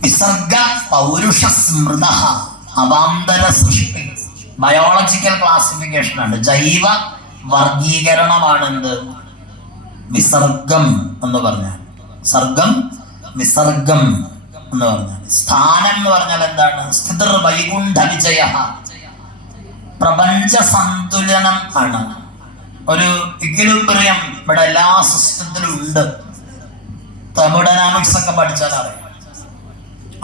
വിസർഗ പൗരുഷ സ്മൃത അവാന്തര സൃഷ്ടി. Biological classification ആണ്. ജൈവ വർഗീകരണമാണ് എന്ത് വിസർഗം എന്ന് പറഞ്ഞാൽ. സർഗം വിസർഗം എന്ന് പറഞ്ഞാൽ. സ്ഥാനം എന്ന് പറഞ്ഞാൽ എന്താണ്? സ്ഥിതിർ വൈകുണ്ഠ വിജയ. പ്രപഞ്ച സന്തുലനം ആണ്. ഒരു ഇക്വിലിബ്രിയം ഇവിടെ എല്ലാ സിസ്റ്റത്തിലും ഉണ്ട്. തെർമോഡൈനാമിക്സ് ഒക്കെ പഠിച്ചാൽ അറിയാം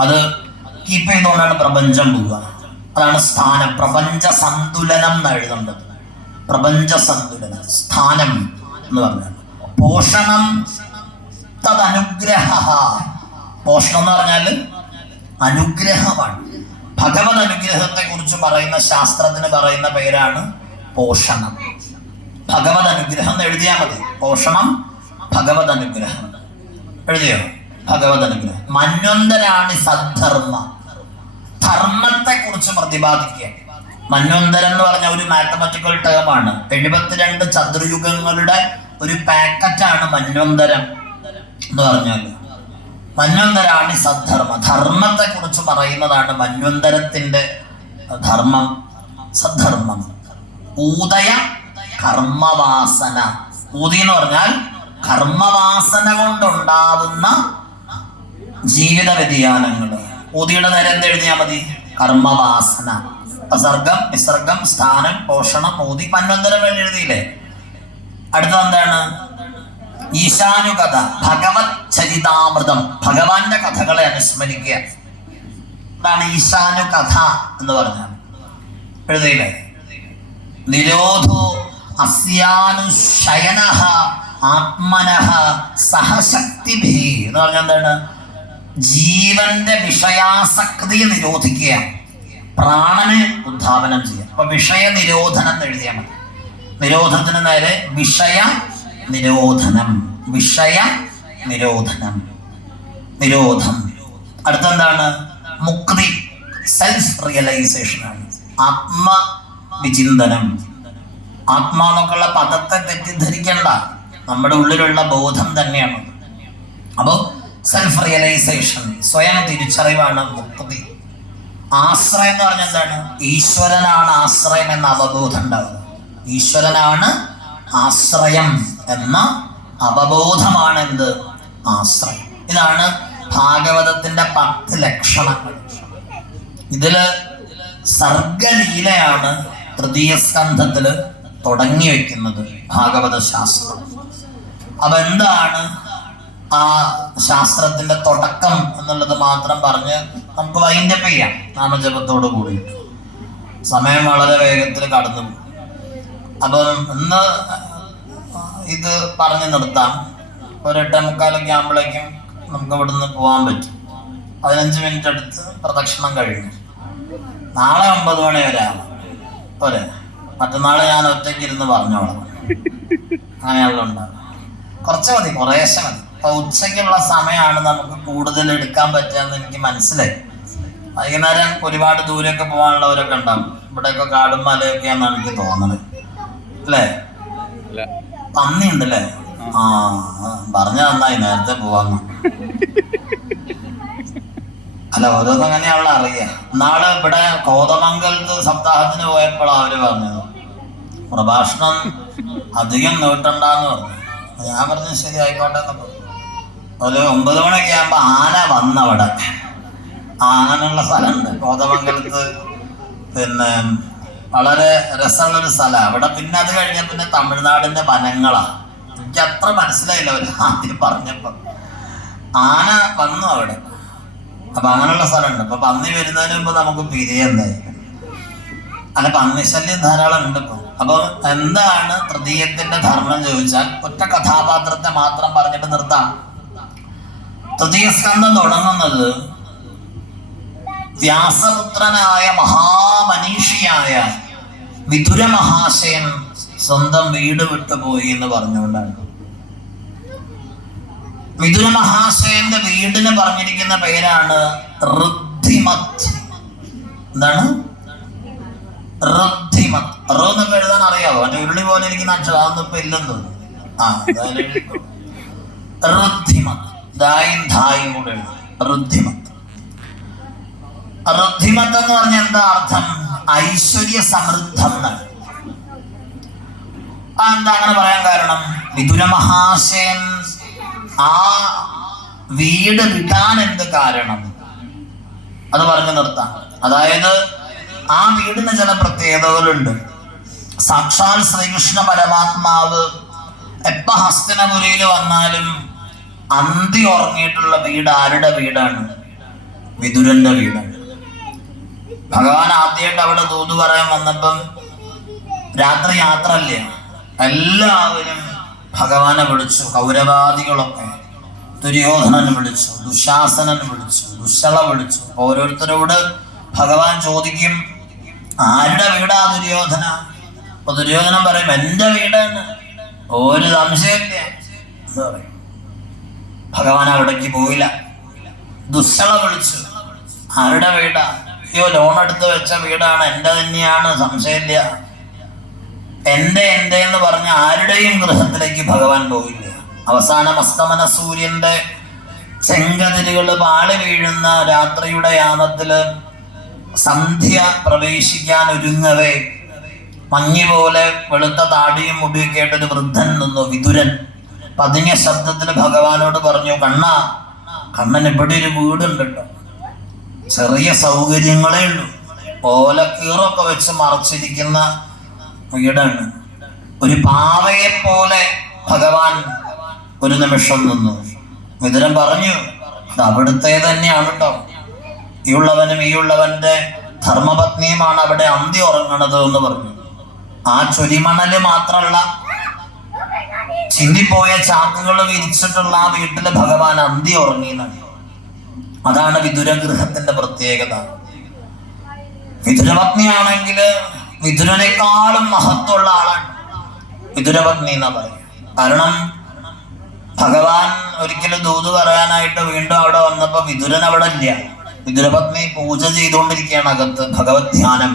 അത് കീപ്പ് ചെയ്തുകൊണ്ടാണ് പ്രപഞ്ചം പോവുക. അതാണ് സ്ഥാനം. പ്രപഞ്ച സന്തുലനം എന്ന് എഴുതേണ്ടത്. പ്രപഞ്ച സന്തുലനം സ്ഥാനം എന്ന് പറഞ്ഞാൽ. പോഷണം തദനുഗ്രഹ പോഷണം എന്ന് പറഞ്ഞാൽ അനുഗ്രഹമാണ്. ഭഗവത് അനുഗ്രഹത്തെ കുറിച്ച് പറയുന്ന ശാസ്ത്രത്തിന് പറയുന്ന പേരാണ് പോഷണം. ഭഗവത് അനുഗ്രഹം എന്ന് എഴുതിയാൽ മതി. പോഷണം ഭഗവത് അനുഗ്രഹം. എഴുതിയോ? ഭഗവത് അനുഗ്രഹം മന്വന്തരാണ് സദ്ധർമ്മ. ധർമ്മത്തെ കുറിച്ച് പ്രതിപാദിക്കുക. മന്വന്തരം എന്ന് പറഞ്ഞ ഒരു മാത്തമാറ്റിക്കൽ ടേം ആണ്. എഴുപത്തിരണ്ട് ചതുർയുഗങ്ങളുടെ ഒരു പാക്കറ്റാണ് മന്വന്തരം എന്ന് പറഞ്ഞാൽ. മന്വന്തരാണ് സദ്ധർമ്മ. ധർമ്മത്തെ കുറിച്ച് പറയുന്നതാണ് മന്വന്തരത്തിന്റെ ധർമ്മം. സദ്ധർമ്മം. ഊദയ കർമ്മവാസന. ഊതി എന്ന് പറഞ്ഞാൽ കർമ്മവാസന കൊണ്ടുണ്ടാവുന്ന ജീവിത വ്യതിയാനങ്ങൾ ഊതിയുടെ നേരെ എന്ത് എഴുതിയാൽ മതി? കർമ്മവാസന. അസർഗം വിസർഗം സ്ഥാനം പോഷണം ഊതി പന്നൊന്നരം എഴുതിയില്ലേ? അടുത്തത് എന്താണ്? ഈശാനുകഥ ഭഗവത് ചരിതാമൃതം ഭഗവാന്റെ കഥകളെ അനുസ്മരിക്കുക. അതാണ് ഈശാനുകഥ എന്ന് പറഞ്ഞാൽ. എഴുതിയില്ലേ? നിരോധോ അസ്യാനുശയന ആത്മനഹ സഹശക്തിഭി. എന്ന് പറഞ്ഞാൽ എന്താണ്? ജീവന്റെ വിഷയാസക്തി നിരോധിക്കുക പ്രാണനെ ഉദ്ധാപനം ചെയ്യുക അപ്പൊ വിഷയ നിരോധനം എന്ന് എഴുതിയാൽ മതി. നിരോധത്തിന് നേരെ വിഷയ നിരോധനം വിഷയ നിരോധനം നിരോധം. അടുത്തെന്താണ്? മുക്തി സെൽഫ് റിയലൈസേഷൻ ആണ് ആത്മ വിചിന്തനം ആത്മാവെന്നൊക്കെയുള്ള പദത്തെ തെറ്റിദ്ധരിക്കേണ്ട. നമ്മുടെ ഉള്ളിലുള്ള ബോധം തന്നെയാണ്. അപ്പോൾ സെൽഫ് റിയലൈസേഷൻ സ്വയം തിരിച്ചറിവാണ് മുക്തി. ആശ്രയം എന്ന് പറഞ്ഞാൽ എന്താണ്? ഈശ്വരനാണ് ആശ്രയം എന്ന അവബോധം ഉണ്ടാവുക ഈശ്വരനാണ് ആശ്രയം എന്ന അവബോധമാണ് എന്ത്? ആശ്രയം. ഇതാണ് ഭാഗവതത്തിന്റെ പത്ത് ലക്ഷണങ്ങൾ. ഇതിൽ സർഗലീലയാണ് തൃതീയ സ്കന്ധത്തിൽ തുടങ്ങി വെക്കുന്നത് ഭാഗവത ശാസ്ത്രം അപ്പൊ എന്താണ് ആ ശാസ്ത്രത്തിന്റെ തുടക്കം എന്നുള്ളത് മാത്രം പറഞ്ഞ് നമുക്ക് വൈൻഡപ്പ് ചെയ്യാം നാമജപത്തോട് കൂടിയിട്ട്. സമയം വളരെ വേഗത്തിൽ കടന്നു. അപ്പം ഇന്ന് ഇത് പറഞ്ഞു നിർത്താം. ഒരു എട്ടേ മുക്കാലൊക്കെ ആകുമ്പോഴേക്കും നമുക്ക് ഇവിടുന്ന് പോകാൻ പറ്റും. പതിനഞ്ച് മിനിറ്റ് എടുത്ത് പ്രദക്ഷിണം കഴിഞ്ഞു. നാളെ ഒമ്പത് മണി വരെ ആവാം. പോരെ? ഞാൻ ഒറ്റയ്ക്ക് ഇരുന്ന് പറഞ്ഞോളാം. അങ്ങനെയുള്ള ഉണ്ടാകും കുറച്ച് മതി കുറേശ്ശെ മതി. ഉച്ചയ്ക്കുള്ള സമയമാണ് നമുക്ക് കൂടുതൽ എടുക്കാൻ പറ്റുക എനിക്ക് മനസ്സിലായി. വൈകുന്നേരം ഒരുപാട് ദൂരെയൊക്കെ പോകാനുള്ളവരൊക്കെ ഉണ്ടാവും. ഇവിടെയൊക്കെ കാടും മലയൊക്കെയാണെന്നാണ് എനിക്ക് തോന്നുന്നത്. അല്ലേ? പന്നി ഉണ്ടല്ലേ ആ പറഞ്ഞ നന്നായി. നേരത്തെ പോവാന്ന് അല്ല ഓരോന്നും അങ്ങനെയാണല്ലോ അറിയാം? നാളെ ഇവിടെ കോതമംഗലത്ത് സപ്താഹത്തിന് പോയപ്പോഴാണ് അവർ പറഞ്ഞത്. പ്രഭാഷണം അധികം നീട്ടണ്ടെന്ന് പറഞ്ഞു. ഞാൻ പറഞ്ഞു ശരി ആയിക്കോട്ടെ എന്ന് പറഞ്ഞു. ഒരു ഒമ്പത് മണിയൊക്കെ ആകുമ്പോ ആന വന്നവിടെ. ആനുള്ള സ്ഥലമുണ്ട്. കോതമംഗലത്ത് പിന്നെ വളരെ രസമുള്ളൊരു സ്ഥലമാണ് അവിടെ പിന്നെ അത് കഴിഞ്ഞ പിന്നെ തമിഴ്നാടിന്റെ വനങ്ങളാണ് എനിക്ക് അത്ര മനസ്സിലായില്ല അവർ ആദ്യം പറഞ്ഞപ്പോ. ആന വന്നു അവിടെ. അപ്പൊ അങ്ങനെയുള്ള സ്ഥലമുണ്ട്. അപ്പൊ പന്നി വരുന്നതിന് മുമ്പ് നമുക്ക് പിരിയെന്തായിരിക്കും അല്ല പന്നി ശല്യം ധാരാളം ഉണ്ട് ഇപ്പൊ. അപ്പൊ എന്താണ് തൃതീയത്തിന്റെ ധർമ്മം ചോദിച്ചാൽ ഒറ്റ കഥാപാത്രത്തെ മാത്രം പറഞ്ഞിട്ട് നിർത്താം. തൃതീയ സ്കന്ധം തുടങ്ങുന്നത് വ്യാസപുത്രനായ മഹാമനീഷിയായ വിതുര മഹാശയൻ സ്വന്തം വീട് വിട്ടുപോയി എന്ന് പറഞ്ഞുകൊണ്ടാണ്. വിതുര മഹാശയന്റെ വീടിന് പറഞ്ഞിരിക്കുന്ന പേരാണ് ഋദ്ധിമത്. എന്താണ്? ഋദ്ധിമത്. റ എന്നൊക്കെ എഴുതാൻ അറിയാവോ? അവന്റെ ഉരുളി പോലെ ഇരിക്കുന്ന അക്ഷരം അതൊന്നും ഇപ്പൊ ഇല്ലെന്ന് തോന്നുന്നു. ആ. ഋദ്ധിമത്. ദായും ധായും കൂടെ ഋദ്ധിമത്ത്. ഋദ്ധിമത് ഋദ്ധിമത്ത് എന്ന് പറഞ്ഞ എന്താ അർത്ഥം? ഐശ്വര്യ സമൃദ്ധം എന്താ അങ്ങനെ പറയാൻ കാരണം? വിദുര മഹാശയൻ ആ വീട് വിടാൻ എന്ത് കാരണം? അത് പറഞ്ഞു നിർത്താം. അതായത് ആ വീടിന് ചില പ്രത്യേകതകളുണ്ട്. സാക്ഷാൽ ശ്രീകൃഷ്ണ പരമാത്മാവ് എപ്പ ഹസ്തനപുരിയിൽ വന്നാലും അന്തി ഉറങ്ങിയിട്ടുള്ള വീട് ആരുടെ വീടാണ്? വിതുരന്റെ വീടാണ്. ഭഗവാൻ ആദ്യമായിട്ട് അവിടെ തൂതു പറയാൻ വന്നപ്പം രാത്രി യാത്ര അല്ലേ എല്ലാവരും ഭഗവാനെ വിളിച്ചു കൗരവാദികളൊക്കെ ദുര്യോധനൻ വിളിച്ചു ദുശാസനൻ വിളിച്ചു ദുശള വിളിച്ചു. ഓരോരുത്തരോട് ഭഗവാൻ ചോദിക്കും ആരുടെ വീടാ ദുര്യോധന? അപ്പൊ ദുര്യോധനൻ പറയും എന്റെ വീടാണ്. ഒരു സംശയമില്ല. എന്ന് പറയും ഭഗവാൻ അവിടേക്ക് പോയില്ല. ദുസ്സള വിളിച്ചു. ആരുടെ വീടാ? അയ്യോ ലോൺ എടുത്ത് വെച്ച വീടാണ് എന്റെ തന്നെയാണ് സംശയമില്ല. എന്റെ എന്റെ എന്ന് പറഞ്ഞ ആരുടെയും ഗൃഹത്തിലേക്ക് ഭഗവാൻ പോയില്ല. അവസാനം അസ്തമന സൂര്യന്റെ ചെങ്കതിരുകൾ പാളി വീഴുന്ന രാത്രിയുടെ യാമത്തിൽ സന്ധ്യ പ്രവേശിക്കാൻ ഒരുങ്ങവേ. മഞ്ഞുപോലെ വെളുത്ത താടിയും മുടിയൊക്കെ ആയിട്ടൊരു വൃദ്ധൻ നിന്നു വിതുരൻ പതിഞ്ഞ ശബ്ദത്തിൽ ഭഗവാനോട് പറഞ്ഞു കണ്ണ കണ്ണൻ ഇവിടെ ഒരു വീടുണ്ട് കേട്ടോ. ചെറിയ സൗകര്യങ്ങളേ ഉള്ളൂ. ഓലക്കീറൊക്കെ വെച്ച് മറച്ചിരിക്കുന്ന വീടാണ്. ഒരു പാവയെ പോലെ ഭഗവാൻ ഒരു നിമിഷം നിന്നു. വിതുരൻ പറഞ്ഞു അത് അവിടുത്തെ തന്നെയാണ് കേട്ടോ. ഈ ഉള്ളവനും ഈ ഉള്ളവന്റെ ധർമ്മപത്നിയുമാണ് അവിടെ അന്തി ഉറങ്ങണത് എന്ന് പറഞ്ഞു. ആ ചൊരിമണൽ മാത്രല്ല ചിന്തിപ്പോയ ചാക്കുകൾ വിരിച്ചിട്ടുള്ള ആ വീട്ടിൽ ഭഗവാൻ അന്തി ഉറങ്ങി അതാണ് വിദുരഗൃഹത്തിന്റെ പ്രത്യേകത. വിദുരപത്നിയാണെങ്കിൽ വിദുരനേക്കാളും മഹത്വമുള്ള ആളാണ് വിദുരപത്നി എന്നാ പറയും കാരണം ഭഗവാൻ ഒരിക്കലും ദൂത് പറയാനായിട്ട് വീണ്ടും അവിടെ വന്നപ്പോ വിദുരൻ അവിടെ ഇല്ല വിദുരപത്നി പൂജ ചെയ്തുകൊണ്ടിരിക്കുകയാണ് അകത്ത് ഭഗവത് ധ്യാനം.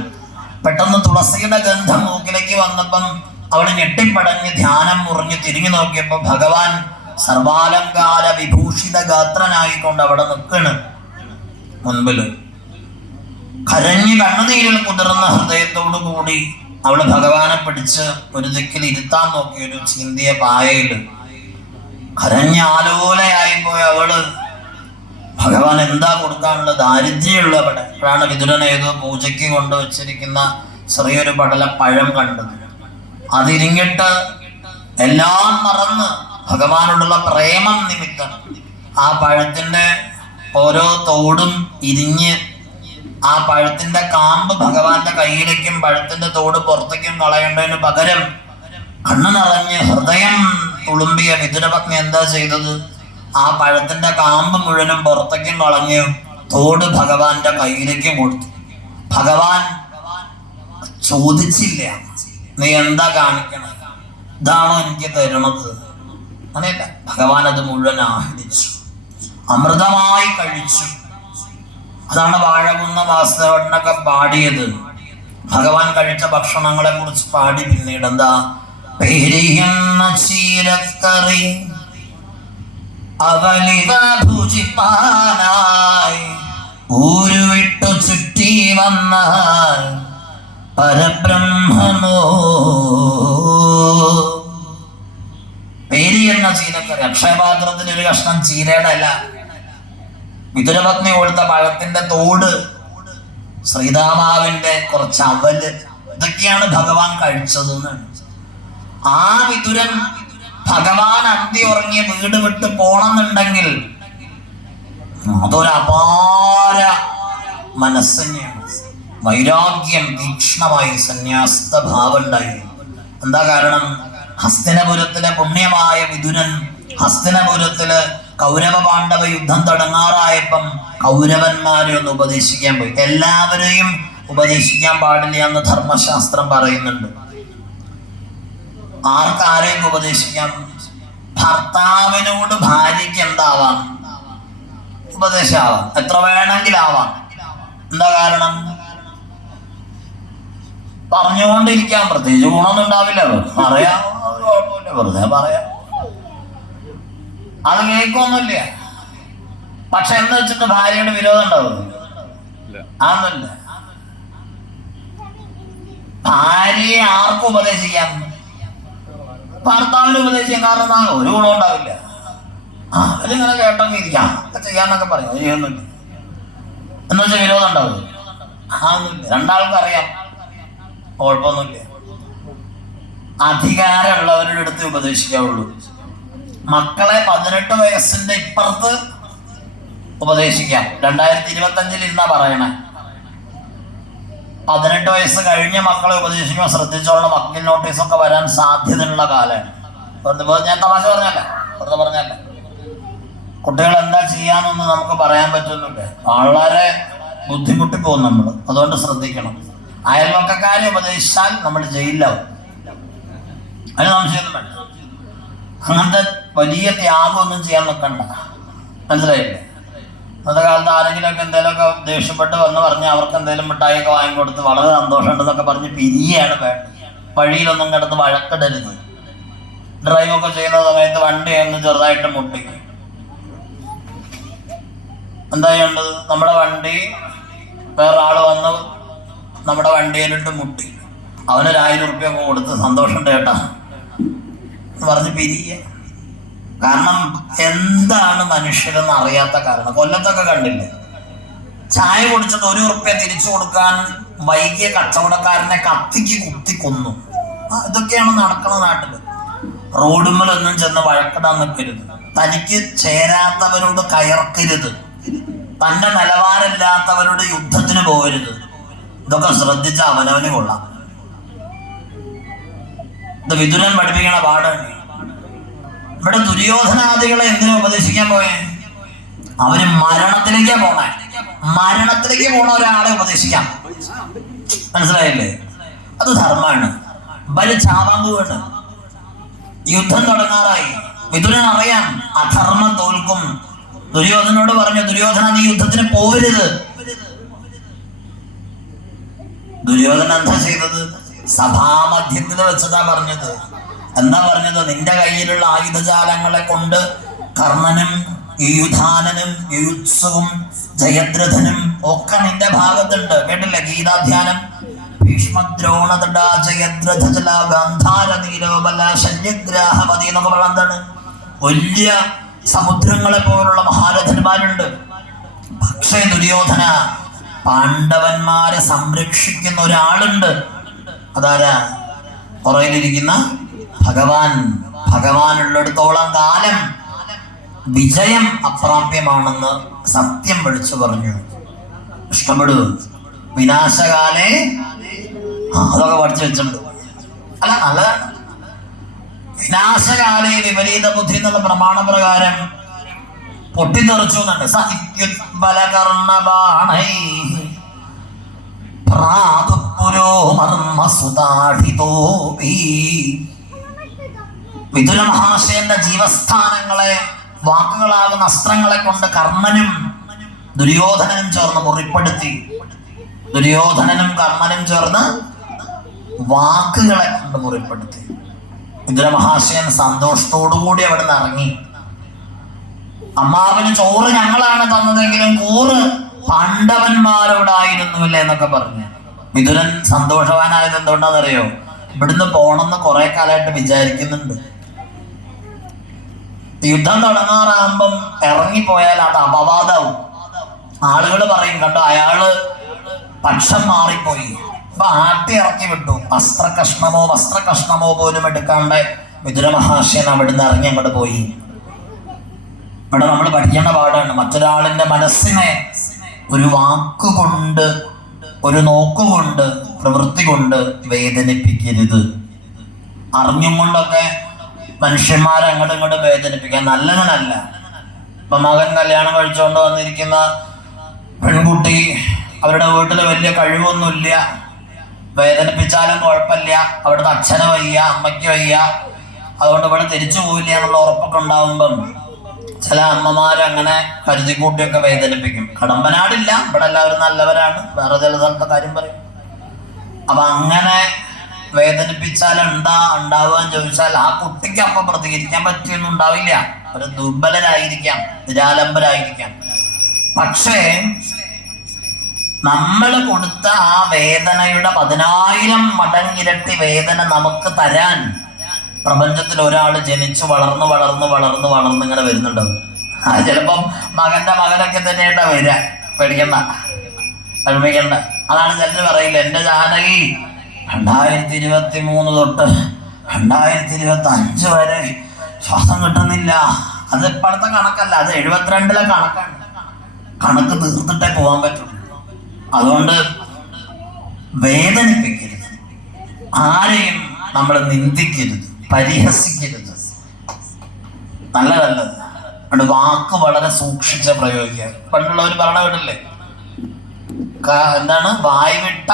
പെട്ടെന്ന് തുളസിയുടെ ഗന്ധം മൂക്കിലേക്ക് വന്നപ്പം അവിടെ ഞെട്ടിപ്പടഞ്ഞ് ധ്യാനം മുറിഞ്ഞ് തിരിഞ്ഞു നോക്കിയപ്പോൾ ഭഗവാൻ സർവാലങ്കാര വിഭൂഷിത ഗാത്രനായിക്കൊണ്ട് അവിടെ നിൽക്കണ് മുൻപിൽ. കരഞ്ഞ് കണ്ണുനീരിൽ കുതിർന്ന ഹൃദയത്തോടു കൂടി അവൾ ഭഗവാനെ പിടിച്ച് ഒരു ദിക്കിൽ ഇരുത്താൻ നോക്കിയ ഒരു ചിന്തിയ പായയിൽ കരഞ്ഞ ആലോലയായി പോയ അവൾ ഭഗവാൻ എന്താ കൊടുക്കാനുള്ള ദാരിദ്ര്യമുള്ള അവിടെ? വിതുരൻ ഏതോ പൂജയ്ക്ക് കൊണ്ടുവച്ചിരിക്കുന്ന ചെറിയൊരു പടല പഴം കണ്ടത്. അതിരിങ്ങിട്ട് എല്ലാം മറന്ന് ഭഗവാനോടുള്ള പ്രേമം നിമിത്തം ആ പഴത്തിന്റെ ഓരോ തോടും ഇരിഞ്ഞ് ആ പഴത്തിന്റെ കാമ്പ് ഭഗവാന്റെ കയ്യിലേക്കും പഴത്തിന്റെ തോട് പുറത്തേക്കും കളയേണ്ടതിന് പകരം കണ്ണു നിറഞ്ഞ് ഹൃദയം തുളുമ്പിയ വിതുരപത്നി എന്താ ചെയ്തത്? ആ പഴത്തിന്റെ കാമ്പ് മുഴുവനും പുറത്തേക്കും കളഞ്ഞ് തോട് ഭഗവാന്റെ കയ്യിലേക്കും കൊടുത്തു. ഭഗവാൻ ചോദിച്ചില്ല. നീ എന്താ കാണിക്കണം? ഇതാണോ എനിക്ക് തരണത് അങ്ങനെയല്ല ഭഗവാൻ അത് മുഴുവൻ ആഹ്ലിച്ചു അമൃതമായി കഴിച്ചു. അതാണ് വാഴകുന്ന വാസ്തവണ്ണൊക്കെ പാടിയത്. ഭഗവാൻ കഴിച്ച ഭക്ഷണങ്ങളെ കുറിച്ച് പാടി പിന്നീട് എന്താ? പെരിയുന്ന ചീരക്കറി ഭുജിപ്പാനായി ഊരുവിട്ടു ചുറ്റി വന്ന പരബ്രഹ്മമോ? പേരി എന്ന ചീരക്കറി അക്ഷയപാത്രത്തിൽ ഒരു കഷ്ണം ചീരയുടെ അല്ല. വിതുരപത്നി കൊടുത്ത പഴത്തിന്റെ തോട് ശ്രീതാമാവിന്റെ കുറച്ച് അവൽ ഇതൊക്കെയാണ് ഭഗവാൻ കഴിച്ചത് ആ വിതുരൻ ഭഗവാൻ അന്തി ഉറങ്ങിയ വീട് വിട്ട് പോണമെന്നുണ്ടെങ്കിൽ അതൊരു അപാര മനസ്സ് തന്നെയാണ് വൈരാഗ്യം തീക്ഷ്ണമായി സന്യാസ്ത ഭാവം ഉണ്ടായി എന്താ കാരണം? ഹസ്തിനപുരത്തിലെ പുണ്യമായ വിദുരൻ ഹസ്തിനപുരത്തിൽ കൗരവ പാണ്ഡവ യുദ്ധം തുടങ്ങാറായപ്പം കൗരവന്മാരെ ഒന്ന് ഉപദേശിക്കാൻ പോയി. എല്ലാവരെയും ഉപദേശിക്കാൻ പാടില്ല എന്ന് ധർമ്മശാസ്ത്രം പറയുന്നുണ്ട്. ആർക്കാരെയും ഉപദേശിക്കാം? ഭർത്താവിനോട് ഭാര്യയ്ക്ക് എന്താവാം? ഉപദേശമാവാം എത്ര വേണമെങ്കിലാവാം. എന്താ കാരണം? പറഞ്ഞുകൊണ്ടിരിക്കാം. പ്രത്യേകിച്ച് ഗുണമൊന്നും ഉണ്ടാവില്ല. പറയാം. കുഴപ്പമില്ല. വെറുതെ പറയാം. അത് കേൾക്കൊന്നുമില്ല പക്ഷെ എന്ന് വെച്ചിട്ട് ഭാര്യയുടെ വിരോധം ഉണ്ടാവും. ആന്നല്ല ഭാര്യയെ ആർക്കും ഉപദേശിക്കാം. ഭർത്താവിന് ഉപദേശിക്കാം. കാരണം എന്താ? ഒരു ഗുണം ഉണ്ടാവില്ല. ആ അതിങ്ങനെ കേട്ടങ്ങ് ഇരിക്കാം ഒക്കെ ചെയ്യാന്നൊക്കെ പറയും. ചെയ്യുന്നുണ്ട് എന്ന് വെച്ചാൽ വിരോധം ഉണ്ടാവും ആ ഒന്നുമില്ല രണ്ടാൾക്കും അറിയാം. കുഴപ്പമൊന്നുമില്ല. അധികാരമുള്ളവരുടെ അടുത്ത് ഉപദേശിക്കാവുള്ളൂ. മക്കളെ പതിനെട്ട് വയസ്സിന്റെ ഇപ്പുറത്ത് ഉപദേശിക്കാം. രണ്ടായിരത്തി ഇരുപത്തി അഞ്ചിൽ ഇരുന്നാ പറയണേ. പതിനെട്ട് വയസ്സ് കഴിഞ്ഞ മക്കളെ ഉപദേശിക്കുമ്പോൾ ശ്രദ്ധിച്ചോളണം. വക്കീൽ നോട്ടീസൊക്കെ വരാൻ സാധ്യതയുള്ള കാലമാണ്. വെറുതെ ഞാൻ തമാശ പറഞ്ഞല്ല വെറുതെ പറഞ്ഞല്ല കുട്ടികൾ എന്താ ചെയ്യാന്നൊന്നും നമുക്ക് പറയാൻ പറ്റുന്നില്ല. വളരെ ബുദ്ധിമുട്ടി പോകും നമ്മൾ. അതുകൊണ്ട് ശ്രദ്ധിക്കണം. അയൽവക്കക്കാരെ ഉപദേശിച്ചാൽ നമ്മൾ ജയിലിലാവും. അതിന് വേണ്ട. അങ്ങനത്തെ വലിയ ത്യാഗമൊന്നും ചെയ്യാൻ നിൽക്കണ്ട. മനസ്സിലായില്ലേ? അന്നത്തെ കാലത്ത് ആരെങ്കിലുമൊക്കെ എന്തെങ്കിലുമൊക്കെ ദേഷ്യപ്പെട്ട് വന്ന് പറഞ്ഞ് അവർക്ക് എന്തെങ്കിലും മിഠായിയൊക്കെ വാങ്ങിക്കൊടുത്ത് വളരെ സന്തോഷമുണ്ടെന്നൊക്കെ പറഞ്ഞ് പിരിയാണ് വേണ്ടത് വഴിയിലൊന്നും കിടന്ന് വഴക്കിടരുത്. ഡ്രൈവൊക്കെ ചെയ്യുന്ന സമയത്ത് വണ്ടി ഒന്ന് ചെറുതായിട്ട് മുട്ടി. എന്താ ചെയ്യേണ്ടത്? നമ്മുടെ വണ്ടി വേറൊരാൾ വന്ന് നമ്മുടെ വണ്ടിയിലിട്ട് മുട്ടി. അവനൊരു ആയിരം കൊടുത്ത് സന്തോഷം കേട്ടാ പറഞ്ഞ് പിരിയ. കാരണം എന്താണ് മനുഷ്യരെന്ന് അറിയാത്ത കാരണം. കൊല്ലത്തൊക്കെ കണ്ടില്ലേ? ചായ കുടിച്ചത് ഒരു ഉറുപ്പ്യ തിരിച്ചു കൊടുക്കാൻ വൈകിയ കച്ചവടക്കാരനെ കത്തിക്ക് കുത്തി കൊന്നു. ഇതൊക്കെയാണ് നടക്കുന്ന നാട്ടിൽ. റോഡുമ്മലൊന്നും ചെന്ന് വഴക്കിടാൻ നിൽക്കരുത്. തനിക്ക് ചേരാത്തവരോട് കയർക്കരുത്. തന്റെ നിലവാരമില്ലാത്തവരോട് യുദ്ധത്തിന് പോകരുത്. ഇതൊക്കെ ശ്രദ്ധിച്ച അവനവന് കൊള്ളാം. ഇത് വിതുരൻ പഠിപ്പിക്കണ പാടാണ് ഇവിടെ ദുര്യോധനാദികളെ എന്തിനു ഉപദേശിക്കാൻ പോയേ? അവർ മരണത്തിലേക്കാ പോണേ. മരണത്തിലേക്ക് പോണ ഒരാളെ ഉപദേശിക്കാം. മനസ്സിലായില്ലേ? അത് ധർമ്മമാണ് ബലി ചാവാങ്കുവാണ് യുദ്ധം തുടങ്ങാറായി. വിതുരൻ അറിയാം അധർമ്മം തോൽക്കും. ദുര്യോധനോട് പറഞ്ഞു ദുര്യോധന നീ യുദ്ധത്തിന് പോവരുത് ദുര്യോധന എന്താ ചെയ്തത്? സഭാമധ്യത്തിൽ വെച്ചതാ പറഞ്ഞത്. എന്താ പറഞ്ഞത്? നിന്റെ കയ്യിലുള്ള ആയുധജാലങ്ങളെ കൊണ്ട് കർണനും യുധാനനും യുത്സവും ജയദ്രഥനും ഒക്കെ നിന്റെ ഭാഗത്തുണ്ട്. കേട്ടില്ലേ? ഗീതാധ്യാനം. ഭീഷ്മദ്രോണതട ജയദ്രഥജല ഗാന്ധാര നീരോബല ശല്യഗ്രാഹപതി എന്നൊക്കെ പറഞ്ഞ എന്താണ്? വലിയ സമുദ്രങ്ങളെ പോലുള്ള മഹാരഥന്മാരുണ്ട്. പക്ഷേ ദുര്യോധന പാണ്ഡവന്മാരെ സംരക്ഷിക്കുന്ന ഒരാളുണ്ട്. അതാരാ? പുറയിലിരിക്കുന്ന ഭഗവാൻ. ഭഗവാനുള്ളിടത്തോളം കാലം വിജയം അപ്രാപ്യമാണെന്ന് സത്യം വിളിച്ചു പറഞ്ഞു. ഇഷ്ടപ്പെടൂ. വിനാശകാലേ. അതൊക്കെ പഠിച്ചു വെച്ചിട്ടുണ്ട്. അല്ല നല്ലതാണ്. വിനാശകാലേ വിപരീത ബുദ്ധി എന്നുള്ള പ്രമാണ പ്രകാരം പൊട്ടിത്തെറിച്ചു എന്നാണ് സഹിത്യുത്ബലകർണബാണൈ വിതുര മഹാശയന്റെ ജീവസ്ഥാനങ്ങളെ വാക്കുകളാകുന്ന അസ്ത്രങ്ങളെ കൊണ്ട് കർമ്മനും ദുര്യോധനനും ചേർന്ന് മുറിപ്പെടുത്തി. ദുര്യോധനനും കർമ്മനും ചേർന്ന് വാക്കുകളെ കൊണ്ട് മുറിപ്പെടുത്തി. വിതുര മഹാശയൻ സന്തോഷത്തോടുകൂടി അവിടെ നിന്ന് ഇറങ്ങി. അമ്മാവന് ചോറ് ഞങ്ങളാണ് തന്നതെങ്കിലും കൂറ് പാണ്ഡവന്മാരോടായിരുന്നുമില്ല എന്നൊക്കെ പറഞ്ഞു. മിഥുനൻ സന്തോഷവാനായത് എന്തുകൊണ്ടാണെന്നറിയോ? ഇവിടുന്ന് പോണെന്ന് കുറെ കാലമായിട്ട് വിചാരിക്കുന്നുണ്ട്. യുദ്ധം തുടങ്ങാറാകുമ്പം ഇറങ്ങിപ്പോയാൽ അത് അപവാദവും. ആളുകൾ പറയും കണ്ടോ അയാൾ പക്ഷം മാറിപ്പോയി. അപ്പൊ ആട്ടി ഇറക്കി വിട്ടു. വസ്ത്രകഷ്ണമോ വസ്ത്രകഷ്ണമോ പോലും എടുക്കാണ്ട് മിഥുര മഹാശയൻ അവിടുന്ന് ഇറങ്ങി അങ്ങോട്ട് പോയി. ഇവിടെ നമ്മൾ പഠിക്കേണ്ട പാഠമാണ് മറ്റൊരാളിന്റെ മനസ്സിനെ ഒരു വാക്കുകൊണ്ട് ഒരു നോക്കുകൊണ്ട് പ്രവൃത്തി കൊണ്ട് വേദനിപ്പിക്കരുത്. അറിഞ്ഞും കൊണ്ടൊക്കെ മനുഷ്യന്മാരെ അങ്ങോട്ടും ഇങ്ങോട്ടും വേദനിപ്പിക്കാൻ നല്ലതിനല്ല ഇപ്പൊ മകൻ കല്യാണം കഴിച്ചുകൊണ്ട് വന്നിരിക്കുന്ന പെൺകുട്ടി അവരുടെ വീട്ടിൽ വലിയ കഴിവൊന്നുമില്ല. വേദനിപ്പിച്ചാലും കുഴപ്പമില്ല. അവിടുത്തെ അച്ഛന് വയ്യ അമ്മയ്ക്ക് വയ്യ. അതുകൊണ്ട് ഇവിടെ തിരിച്ചു പോവില്ല എന്നുള്ള ഉറപ്പൊക്കെ ഉണ്ടാവുമ്പം ചില അമ്മമാർ അങ്ങനെ കരുതിക്കൂട്ടിയൊക്കെ വേദനിപ്പിക്കും. കടമ്പനാടില്ല ഇവിടെ എല്ലാവരും നല്ലവരാണ്. വേറെ ചില സ്ഥലത്തെ കാര്യം പറയും. അപ്പൊ അങ്ങനെ വേദനിപ്പിച്ചാൽ ഉണ്ടാ ഉണ്ടാവുക ചോദിച്ചാൽ ആ കുട്ടിക്ക് അപ്പൊ പ്രതികരിക്കാൻ പറ്റിയൊന്നും ഉണ്ടാവില്ല. ഒരു ദുർബലരായിരിക്കാം നിരാലംബരായിരിക്കാം. പക്ഷേ നമ്മൾ കൊടുത്ത ആ വേദനയുടെ പതിനായിരം മടങ്ങിരട്ടി വേദന നമുക്ക് തരാൻ പ്രപഞ്ചത്തിൽ ഒരാൾ ജനിച്ച് വളർന്ന് വളർന്ന് വളർന്ന് വളർന്ന് ഇങ്ങനെ വരുന്നുണ്ടാവും. ആ ചിലപ്പം മകന്റെ മകനൊക്കെ തന്നെയായിട്ടാ വരിക. പേടിക്കണ്ട. വിഷമിക്കണ്ട അതാണ് ചിലര് പറയില്ല എന്റെ ജാനകി രണ്ടായിരത്തി ഇരുപത്തി മൂന്ന് തൊട്ട് രണ്ടായിരത്തി ഇരുപത്തി അഞ്ച് വരെ ശ്വാസം കിട്ടുന്നില്ല. അത് ഇപ്പോഴത്തെ കണക്കല്ല അത് എഴുപത്തിരണ്ടിലെ കണക്കാണ്. കണക്ക് തീർത്തിട്ടേ പോകാൻ പറ്റുള്ളൂ. അതുകൊണ്ട് വേദനിപ്പിക്കരുത്. ആരെയും നമ്മൾ നിന്ദിക്കരുത്. പരിഹസിക്കരുത്. നല്ലതല്ല അതുകൊണ്ട് വാക്ക് വളരെ സൂക്ഷിച്ച് പ്രയോഗിക്കുക. പണ്ടുള്ളവർ പറഞ്ഞ വിടല്ലേ എന്താണ്? വായ് വിട്ട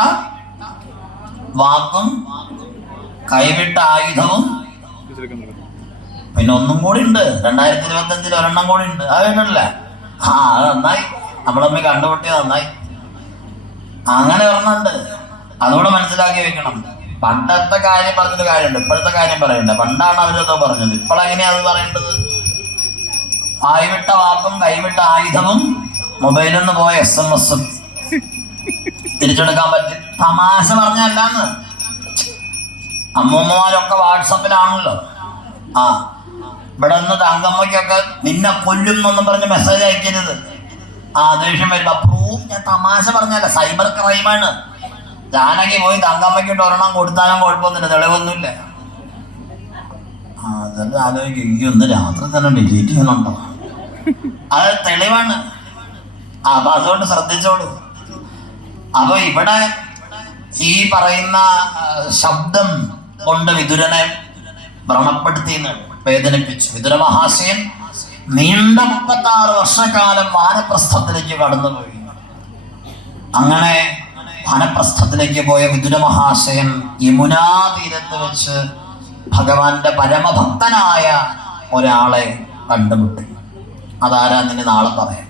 വാക്കും കൈവിട്ട ആയുധവും പിന്നെ ഒന്നും കൂടി ഉണ്ട്. രണ്ടായിരത്തി ഇരുപത്തി അഞ്ചിൽ ഒരെണ്ണം കൂടി ഉണ്ട്. ആ ആ അത് നന്നായി. നമ്മളമ്മ കണ്ടുപിട്ടിയത് നന്നായി. അങ്ങനെ ഒരെണ്ണുണ്ട് അതുകൂടെ മനസ്സിലാക്കി വെക്കണം. പണ്ടത്തെ കാര്യം പറഞ്ഞത് കാര്യമുണ്ട്. ഇപ്പോഴത്തെ കാര്യം പറയണ്ട. പണ്ടാണ് അവരത് പറഞ്ഞത്. ഇപ്പോഴെങ്ങനെയാണ് പറയേണ്ടത്? ആയിവിട്ട വാക്കും കൈവിട്ട ആയുധവും മൊബൈലിൽ നിന്ന് പോയ എസ് എം എസും തിരിച്ചെടുക്കാൻ പറ്റും. തമാശ പറഞ്ഞല്ലാന്ന് അമ്മൂമ്മമാരൊക്കെ വാട്സപ്പിലാണല്ലോ. ആ ഇവിടെ നിന്ന് തങ്കമ്മയ്ക്കൊക്കെ നിന്നെ കൊല്ലും എന്നൊന്നും പറഞ്ഞ് മെസ്സേജ് അയക്കരുത്. ആ ദേഷ്യം വരുമ്പോ പ്രൂഫ് ഞാൻ തമാശ പറഞ്ഞല്ല സൈബർ ക്രൈമാണ്. ജാനകി പോയി തങ്കമ്മയ്ക്കിട്ട് ഒരെണ്ണം കൊടുത്താലും കുഴപ്പമൊന്നുമില്ല തെളിവൊന്നുമില്ല. അതെല്ലാം ആലോചിക്കും. ഈ ഒന്ന് രാത്രി തന്നെ ഡിലീറ്റ് ചെയ്യുന്നുണ്ടോ? അത് തെളിവാണ്. അപ്പൊ അതുകൊണ്ട് ശ്രദ്ധിച്ചോളൂ. അപ്പൊ ഇവിടെ ഈ പറയുന്ന ശബ്ദം കൊണ്ട് വിതുരനെ വ്രണപ്പെടുത്തി വേദനിപ്പിച്ചു. വിതുര മഹാശയൻ നീണ്ട മുപ്പത്താറ് വർഷക്കാലം വാനപ്രസ്ഥത്തിലേക്ക് കടന്നുപോയി. അങ്ങനെ വാനപ്രസ്ഥത്തിലേക്ക് പോയ വിദുര മഹാശയൻ യമുനാ തീരത്ത് വെച്ച് ഭഗവാന്റെ പരമഭക്തനായ ഒരാളെ കണ്ടുമുട്ടി. അതാരാ നിന്നെ നാളെ പറയാം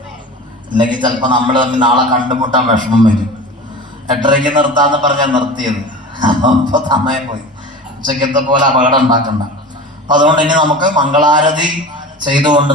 അല്ലെങ്കിൽ ചിലപ്പോൾ നമ്മൾ തമ്മിൽ നാളെ കണ്ടുമുട്ടാൻ വിഷമം വരും. എട്ടരയ്ക്ക് നിർത്താന്ന് പറഞ്ഞാൽ നിർത്തിയത്. അപ്പോൾ സമയം പോയി. ഉച്ചക്കത്തെ പോലെ അപകടം ഉണ്ടാക്കണ്ട. അപ്പൊ അതുകൊണ്ട് ഇനി നമുക്ക് മംഗളാരതി ചെയ്തുകൊണ്ട്